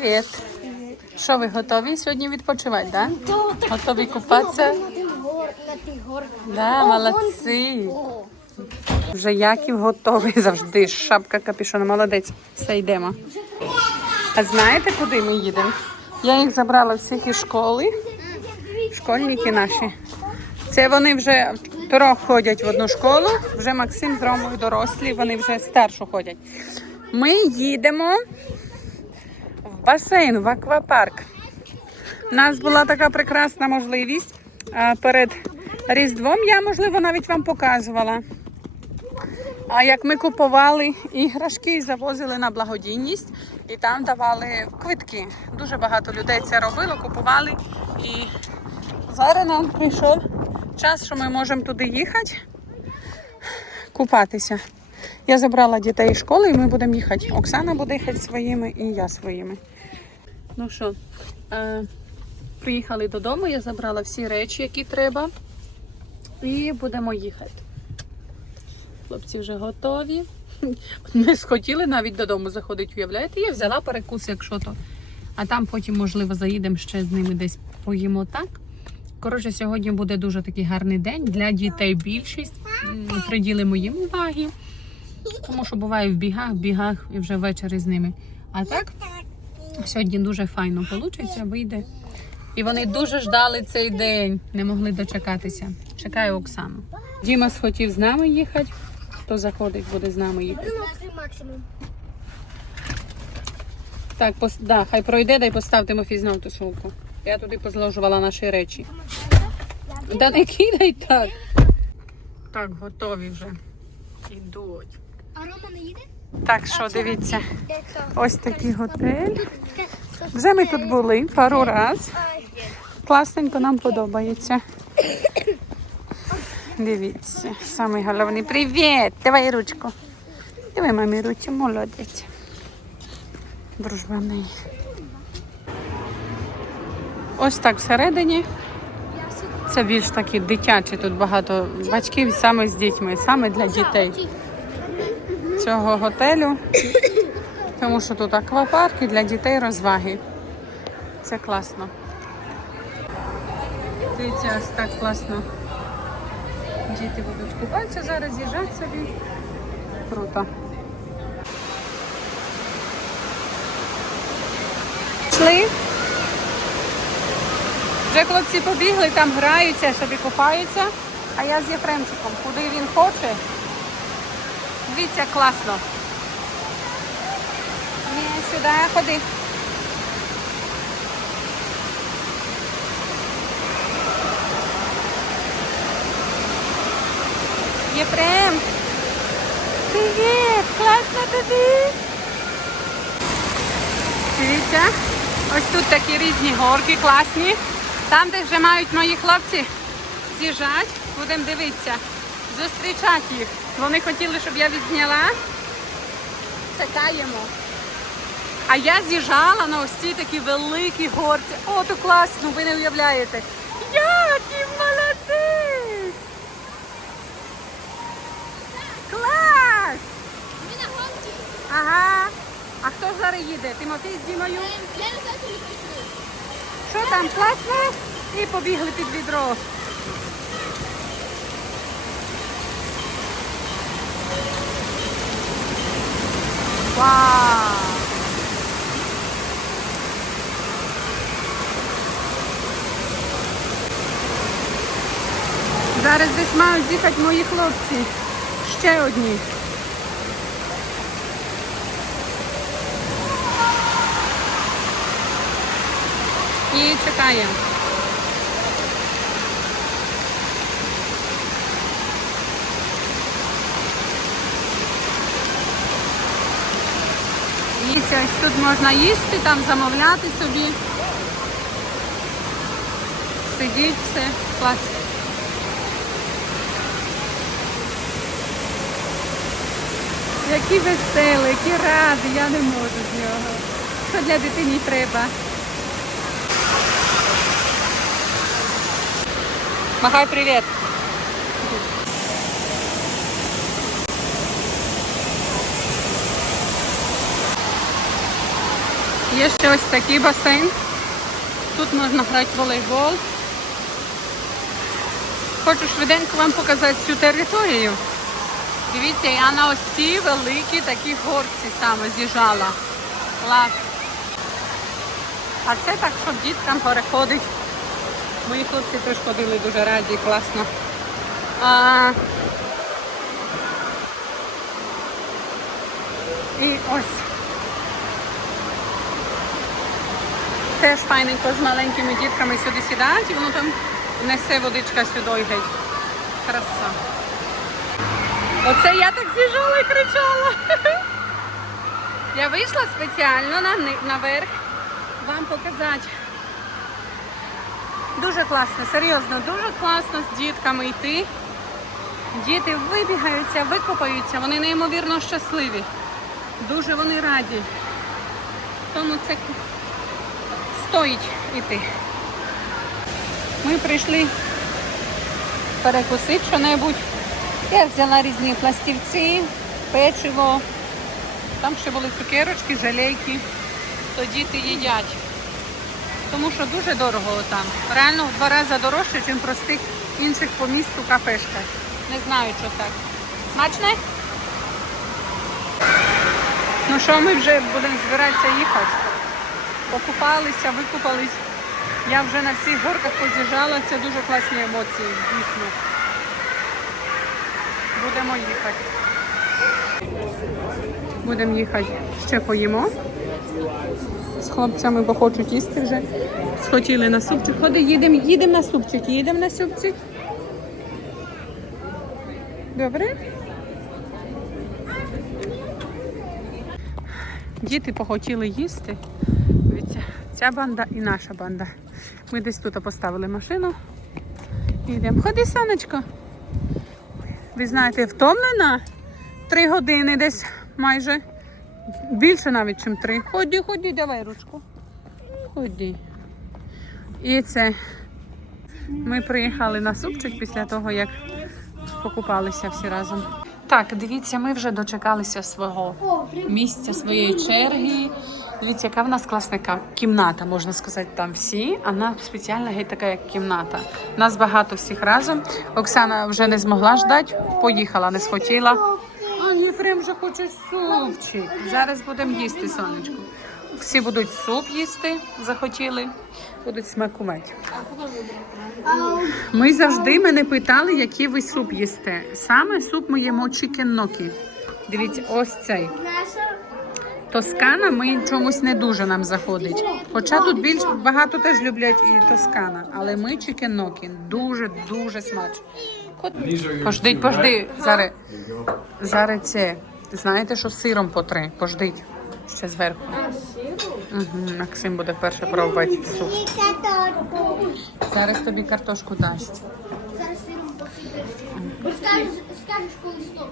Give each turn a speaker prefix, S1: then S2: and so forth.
S1: Привіт. Що ви готові сьогодні відпочивати, да? Готові купатися?
S2: Горках.
S1: Да, молодці. Вже Яків готовий завжди. Шапка капюшона. Молодець. Все йдемо. А знаєте, куди ми їдемо? Я їх забрала всіх із школи. Школьники наші. Це вони вже трьох ходять в одну школу. Вже Максим з Ромою дорослі, вони вже старшу ходять. Ми їдемо басейн, в аквапарк. У нас була така прекрасна можливість перед Різдвом. Я, можливо, навіть вам показувала. А як ми купували іграшки і завозили на благодійність, і там давали квитки. Дуже багато людей це робило, купували. І зараз нам прийшов час, що ми можемо туди їхати, купатися. Я забрала дітей з школи і ми будемо їхати. Оксана буде їхати своїми і я своїми. Ну що, е, приїхали додому, я забрала всі речі, які треба, і будемо їхати. Хлопці вже готові. Ми схотіли навіть додому заходити, уявляєте? Я взяла перекус, якщо то. А там потім, можливо, заїдемо ще з ними десь поїмо так. Коротше, сьогодні буде дуже такий гарний день для дітей. Більшість приділимо їм уваги, тому що буває в бігах, в бігах і вже ввечері з ними. А так, сьогодні дуже файно вийде, вийде. І вони дуже ждали цей день, не могли дочекатися. Чекаю Оксану. Діма схотів з нами їхати. Хто заходить, буде з нами їхати. Так, пос... да, хай пройде, дай постав Тимофій знов ту сумку. Я туди позложувала наші речі. Да не кидай так. Так, готові вже. Ідуть.
S2: А Рома не їде?
S1: Так що дивіться, ось такий готель. Вже ми тут були пару раз. Класненько нам подобається. Дивіться, самий головний. Привіт! Давай ручку. Давай мамі руці, молодець. Дружбаний. Ось так всередині. Це більш такі дитячі, тут багато батьків саме з дітьми, саме для дітей цього готелю. Тому що тут аквапарк і для дітей розваги. Це класно. Дивіться, ось так класно. Діти будуть купатися зараз, їжджати собі. Круто. Пішли. Вже хлопці побігли, там граються, собі купаються. А я з Єфремчиком. Куди він хоче? Дивіться, класно. Ні, сюди ходи. Єфрем! Привіт! Класно тобі! Дивіться, ось тут такі різні горки класні. Там, де вже мають мої хлопці з'їжджати, будемо дивитися, зустрічати їх. Вони хотіли, щоб я відзняла. Чекаємо. А я з'їжджала на ось ці такі великі горці. О, то класно, ви не уявляєте. Який молодець! Клас!
S2: Ми на гонці.
S1: Ага. А хто зараз їде? Тимофій з Дімою?
S2: Я не знаю.
S1: Що там, класно? І побігли під відро. Вау! Зараз десь мають їхати мої хлопці. Ще одні. І чекаємо. Дивіться, тут можна їсти, там замовляти собі. Сидіть, все, клас. Які веселі, які раді, я не можу з нього. Що для дитині треба? Махай привіт. Є ще ось такий басейн. Тут можна грати в волейбол. Хочу швиденько вам показати цю територію. Дивіться, я на ось ці великі такі горці саме з'їжджала. Клас. А це так, щоб діткам переходить. Мої хлопці теж ходили дуже раді, класно. А... І ось. Теж файненько з маленькими дітками сюди сідають і воно там несе водичка сюди геть. Краса. Оце я так з'їжджала і кричала. Я вийшла спеціально на, наверх вам показати. Дуже класно, серйозно, дуже класно з дітками йти. Діти вибігаються, викопаються, вони неймовірно щасливі. Дуже вони раді. Тому це стоїть іти. Ми прийшли перекусити що-небудь. Я взяла різні пластівці, печиво. Там ще були цукерочки, жалейки. То діти їдять. Тому що дуже дорого там. Реально в два рази дорожче, ніж простих інших по місту кафешках. Не знаю, що так. Смачне? Ну що, ми вже будемо збиратися їхати. Покупалися, викупались. Я вже на всіх горках поз'їжджала. Це дуже класні емоції, дійсно. Будемо їхати. Будемо їхати. Ще поїмо. З хлопцями, бо хочуть їсти вже. Схотіли на супчик. Ходи, їдемо, їдемо на супчик, їдемо на супчик. Добре? Діти похотіли їсти. Дивіться, ця банда і наша банда. Ми десь тут поставили машину. І йдемо. Ходи, сонечко. Ви знаєте, втомлена? Три години десь майже. Більше навіть, ніж три. Ході, ході, давай ручку. Ході. І це ми приїхали на супчик після того, як покупалися всі разом. Так, дивіться, ми вже дочекалися свого місця, своєї черги. Дивіться, яка в нас класна кімната, можна сказати, там всі, вона спеціальна геть така, як кімната. Нас багато всіх разом. Оксана вже не змогла ждати, поїхала, не схотіла. А Єфрем вже хоче супчик. Зараз будемо їсти, сонечко. Всі будуть суп їсти, захотіли, будуть смакувати. Ми завжди мене питали, який ви суп їсте. Саме суп ми їмо чікеннокі. Дивіться, ось цей. Тоскана ми чомусь не дуже нам заходить. Хоча тут більш багато теж люблять і тоскана, але ми чікеннокі дуже дуже смачно. Пождіть, пожди. Зараз, зараз це. Знаєте, що сиром по три. Пождіть. Ще зверху. Угу, Максим буде перше пробувати суп. Зараз тобі картошку дасть.
S2: зараз сиром посипеш. Скажеш, коли стоп.